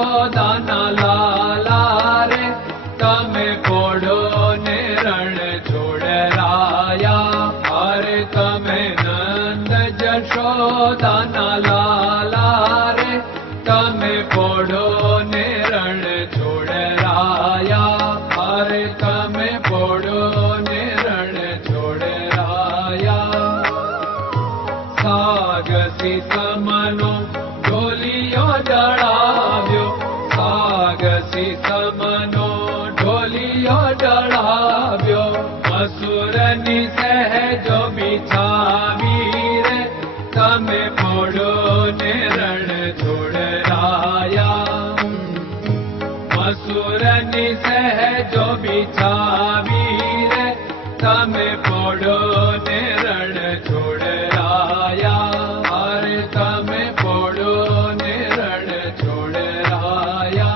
જશોદાના લાલા રે તમે પોડો ને રણ છોડરાયા. અરે તમે નંદ જશોદાના લાલા રે તમે પોડો ને રણ છોડરાયા. અરે તમે પોડો ને રણ છોડરાયા. સાગસી સમનો ઢોલિયો ડળાવ્યો, સાગસી સમનો ઢોલિયો ડળાવ્યો. મસૂરની સહેજો બિછાવી રે તમે પોડો ને રણ છોડરાયા. મસૂરની સહેજો બિછાવી રે તમે પોડો ને રણ છોડરાયા. અરે તમે પોડો ને રણ છોડરાયા.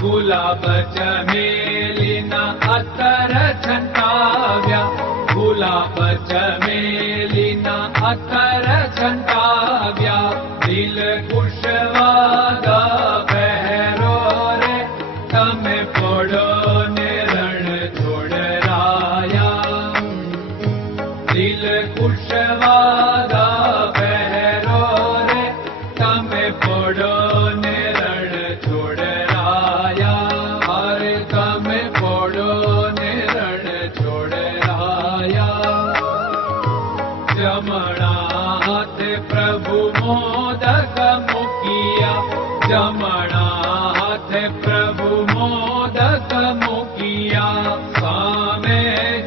ગુલાબ ચમેલીના અત્તર છંટાવ્યા, ગુલાબ ચમેલીના અત્તર છંટાવ્યા. દિલ કુશવાદા પહેરો રે તમે પોડો ને રણ છોડરાયા. દિલ કુશવાદા પહેરો રે તમે પોડો ને રણ છોડરાયા. અરે તમે પોડો ને રણ છોડરાયા. જમણા હાથે પ્રભુ મોદક મૂકિયા, જમણા હાથે પ્રભુ મોદક મૂકિયા. સામે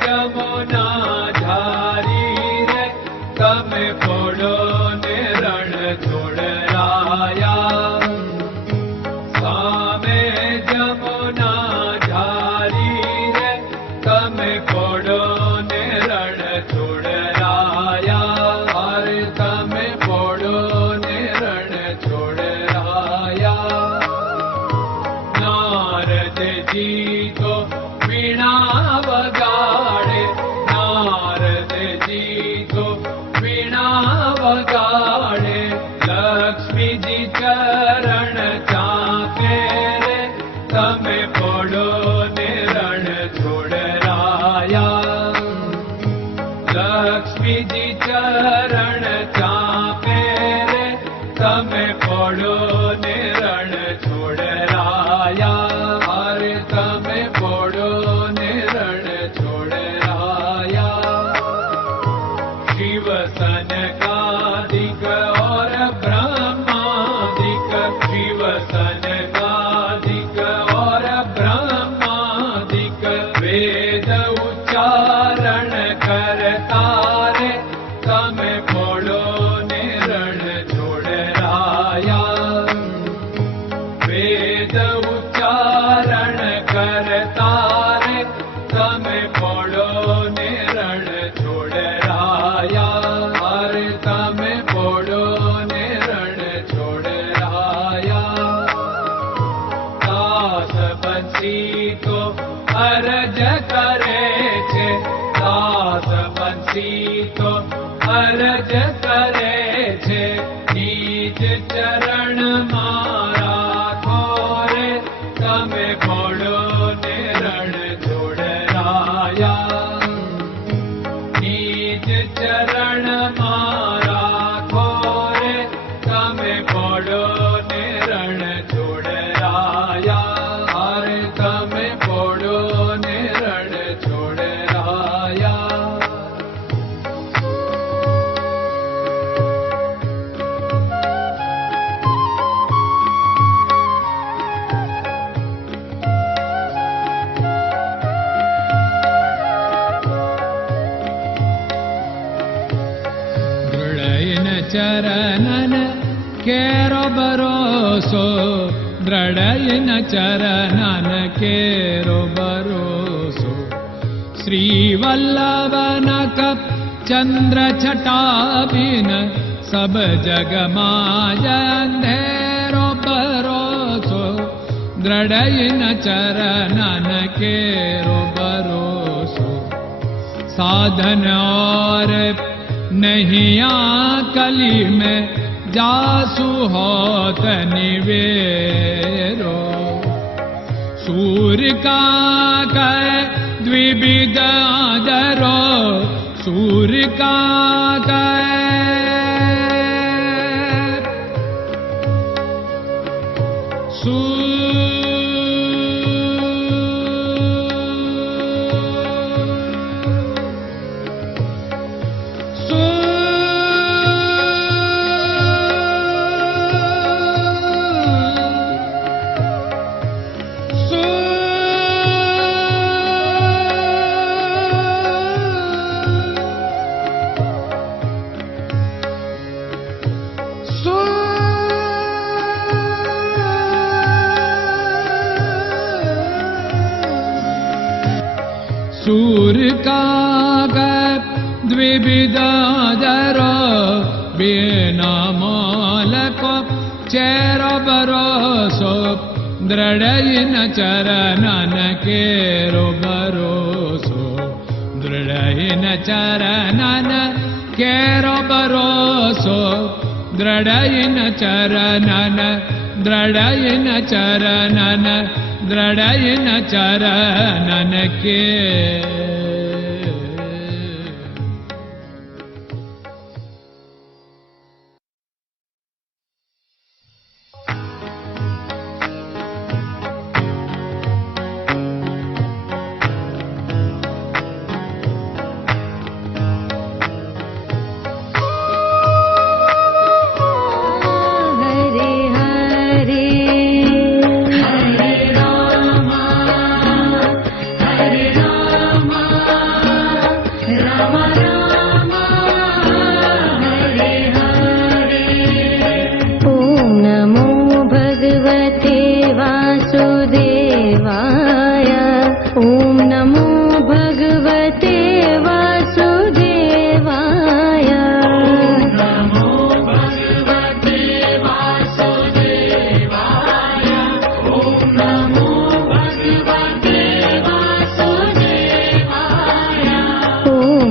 જમુના ઝારી રે તમે પોડો ને રણ છોડરાયા. સામે જમુના ઝારી રે તમે પોડો ને રણ છોડરાયા. અરે તમે પોડો ને રણ છોડરાયા. નારદજી તો વીણા વગાડે, નારદજી તો વીણા વગાડે. લક્ષ્મીજી ચરણ ચાકે રે તમે પોડો ને રણ છોડરાયા. લક્ષ્મીજી ચરણ ચાપે રે તમે પોડો ને રણ છોડરાયા. અરે તમે પોડો ને રણ છોડરાયા. શિવ સનકાદિક और ब्रह्मादिक, शिव सनकादिक और ब्रह्मादिक. वेद उच्चारण करता रे તમે પોડો ને રણ છોડરાયા. વેદ ઉચ્ચારણ કરતા રે તમે પોડો ને રણ છોડરાયા. અરે તમે પોડો ને રણ છોડરાયા. દાસ બંસી તો અરજ કરે છે, દાસ બંસી તો અરજ કરે છે. નીચ ચરણ મારા ખોરે તમે પોડો ને રણ છોડરાયા. નીચ ચરણ મારા ખોરે તમે પોડો ને રણ છોડરાયા. અરે તમે પોડો ને રણ છોડરાયા. ચરણન કેરો ભરોસો, દ્રઢયન ચરણન કેરો ભરોસો. શ્રી વલ્લભન કપ ચંદ્ર છટાબિન સબ જગમાં અંધેરો ભરોસો. દ્રઢયન ચરણન કેરો ભરોસો. साधन और नहीं कली में जासु होत निवेरो सूर्य का कै द्विविध आदरो सूर्य का सूर्य का द्विविधादर बिना मालको चेर भरोसो दृढ़ चरणन केरो भरोसो दृढ़ चरणन केरो भरोसो दृढ़ चरणन दृढ़ चरणन दृढ़ चरणन के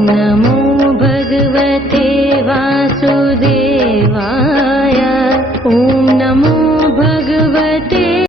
नमो भगवते